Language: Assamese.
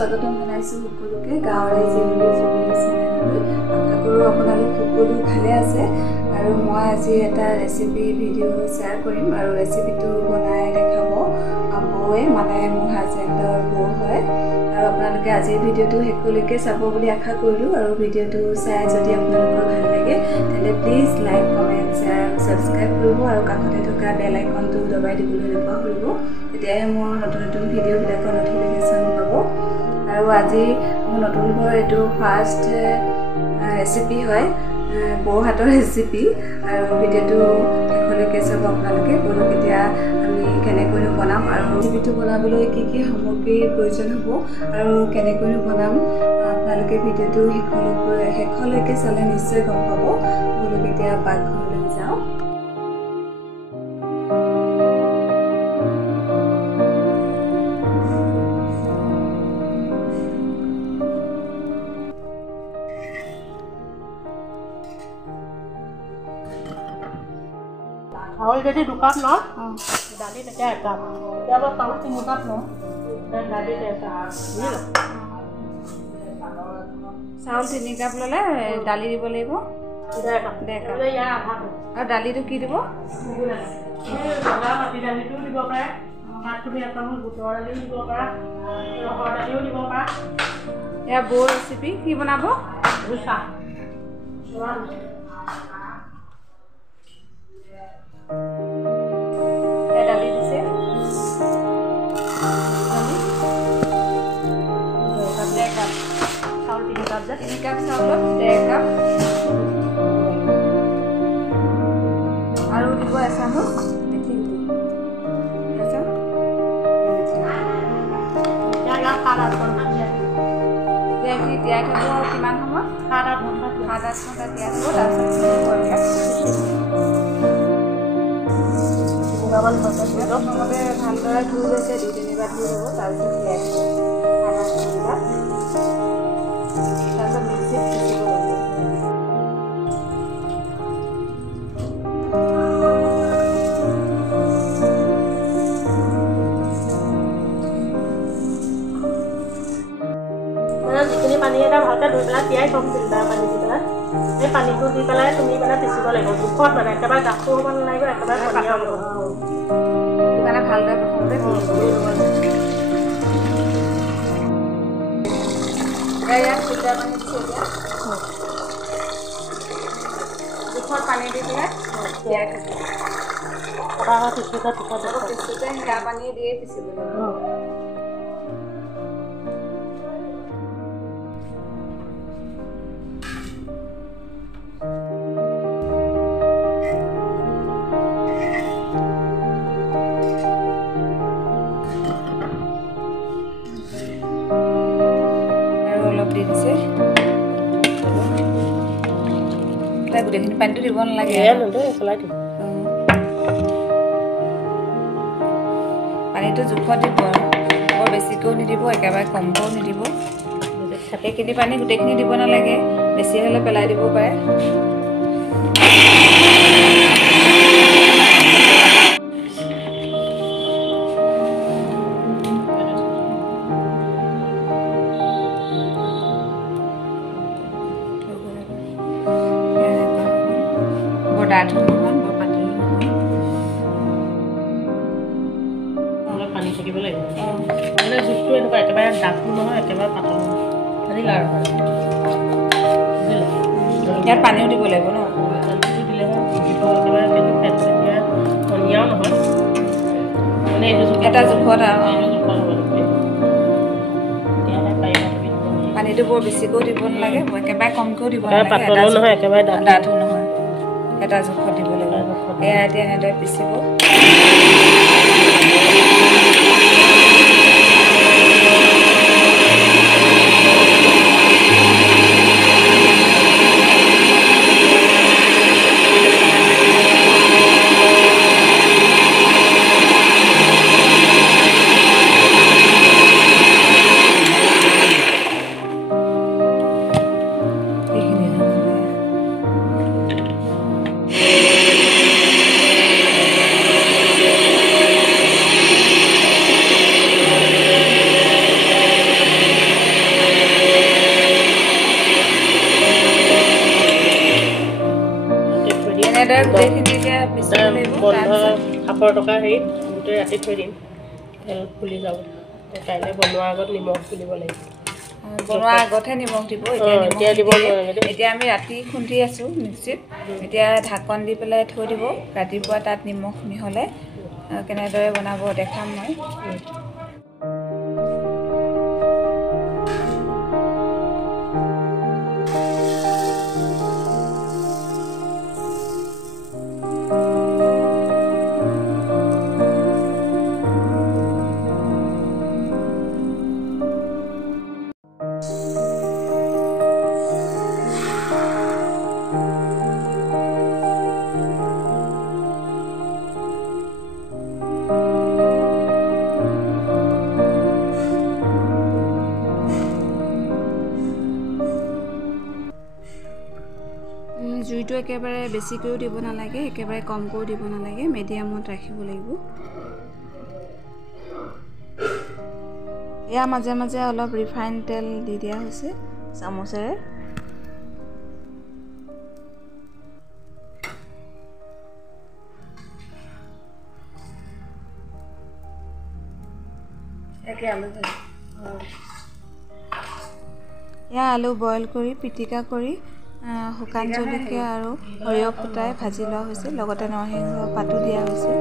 স্বাগতম জনাইছো সকলোকে গাঁৱৰে জীৱনী চেনেললৈ। আশা কৰোঁ আপোনালোক সকলো ভালে আছে আৰু মই আজি এটা ৰেচিপি ভিডিঅ' শ্বেয়াৰ কৰিম আৰু ৰেচিপিটো বনাই দেখাব বৌয়ে, মানে মোৰ হাজবেণ্ডৰ বৌ হয়। আৰু আপোনালোকে আজিৰ ভিডিঅ'টো শেষলৈকে চাব বুলি আশা কৰিলোঁ আৰু ভিডিঅ'টো চাই যদি আপোনালোকৰ ভাল লাগে তেন্তে please like, comment, share, subscribe কৰিব আৰু কাষতে থকা বেল আইকনটো দবাই দিবলৈ নাপাহৰিব। তেতিয়াহে মোৰ নতুন নতুন ভিডিঅ'বিলাকৰ নটিফিকেশ্যন পাব। আৰু আজি মোৰ নতুন ঘৰ এইটো ফাৰ্ষ্ট ৰেচিপি হয়, বৌ হাতৰ ৰেচিপি। আৰু ভিডিঅ'টো শেষলৈকে চাব আপোনালোকে। ব'লক এতিয়া আমি কেনেকৈনো বনাম আৰু ৰেচিপিটো বনাবলৈ কি কি সামগ্ৰীৰ প্ৰয়োজন হ'ব আৰু কেনেকৈনো বনাম আপোনালোকে ভিডিঅ'টো শেষলৈকে চালে নিশ্চয় গম পাব। ব'লক এতিয়া পাকঘৰলৈ যাওঁ। চাউল যদি 2 কাপ লওঁ, দালি তেতিয়া 1 কাপ। কেতিয়াবা চাউল 3 কাপ লওঁ, দালি 1 কাপ। চাউল 3 কাপ ল'লে দালি দিব লাগিব 1 কাপ। আৰু দালিটো কি দিব? মাটি দালিটোও দিব পাৰে, তুমি এটা বুটৰ দালিও দিব পাৰা, ৰহৰ দালিও দিব পাৰা। এয়া বৌ ৰেচিপি কি বনাব? ধোচা। দালি দিছে, চাউল 3 কাপ যে 3 কাপ চাউলত 1 কাপ আৰু দিব এচামুচ মেথি গুটি। এইখিনি তিয়াই থ'ব কিমান সময়? 7-8 ঘণ্টা। 7-8 ঘণ্টা তিয়াই থ'ব। তাৰপিছত প্ৰথমতে ভালদৰে ধুই লৈছে, 2-3 বাৰ ধুই ল'ব, তাৰপিছত তিয়াই থ'ব 7-8 ঘণ্টা। তাৰপিছত মিক্সিত পিচিব লাগিব। যিখিনি পানী এটা ভালকৈ ধুই পেলাই তিয়াই থ'ম, ফিল্টাৰ পানী দি পেলাই সেই পানীটো দি পেলাই তুমি মানে পিচিব লাগিব জোখত, মানে একেবাৰে গাখীৰ হ'ব নালাগিব, একেবাৰে পানীও হ'ব। সেইটো কাৰণে ভালদৰে প্ৰথমতে ইয়াত ফিল্টাৰ পানী দিছে। এতিয়া জোখত পানী দি পেলাই তিয়াই থ'ব। পিছোতে সেয়া পানী দিয়ে পিচিব লাগিব। দি দিছে গোটেইখিনি পানীটো দিব নালাগে, পানীটো জোখত দিব আৰু বৰ বেছিকৈও নিদিব, একেবাৰে কমকৈও নিদিব। সেইখিনি পানী গোটেইখিনি দিব নালাগে, বেছি হ'লে পেলাই দিব পাৰে। ডাঠ নহয়, বৰ পাতল নহয়, পানী থাকিব লাগিব। মানে জোখটো এনেকুৱা একেবাৰে ডাঠো নহয়, একেবাৰে পাতল নহয়। ইয়াত পানীও দিব লাগিব ন? পানীটো দিলেহে একেবাৰে সেইটো ফেটফেটীয়া পনীয়াও নহয়, মানে এইটো এটা জোখত আৰু জোখত হ'ব লাগিব। তেতিয়াহে পাৰিবা তুমি। পানীটো বৰ বেছিকৈও দিব নালাগে, একেবাৰে কমকৈও দিব নালাগে, পাতলো নহয়, একেবাৰে ডাঠো নহয়, এটা জোখত দিব লাগিব। এয়া এতিয়া এনেদৰে পিচিব। এনেদৰে গোটেইখিনি এতিয়া পিচিব লাগিব। বন্ধ 7 টকা হেৰিত গোটেই ৰাতি থৈ দিম, তেল ফুলি যাব। কাইলৈ বনোৱাৰ আগত নিমখ তুলিব লাগিব। বনোৱাৰ আগতহে নিমখ দিব, এতিয়া দিব নোৱাৰে। এতিয়া আমি ৰাতি খুন্দি আছোঁ মিক্সিত, এতিয়া ঢাকন দি পেলাই থৈ দিব। ৰাতিপুৱা তাত নিমখ মিহলাই কেনেদৰে বনাব দেখাম মই। জুইটো একেবাৰে বেছিকৈও দিব নালাগে, একেবাৰে কমকৈও দিব নালাগে, মিডিয়ামত ৰাখিব লাগিব। ইয়াৰ মাজে মাজে অলপ ৰিফাইন তেল দি দিয়া হৈছে চামুচেৰে। ইয়াৰ আলু বইল কৰি পিটিকা কৰি শুকান জলকীয়া আৰু সৰিয়হ ফুটাই ভাজি লোৱা হৈছে, লগতে নৰসিংহ পাতো দিয়া হৈছে।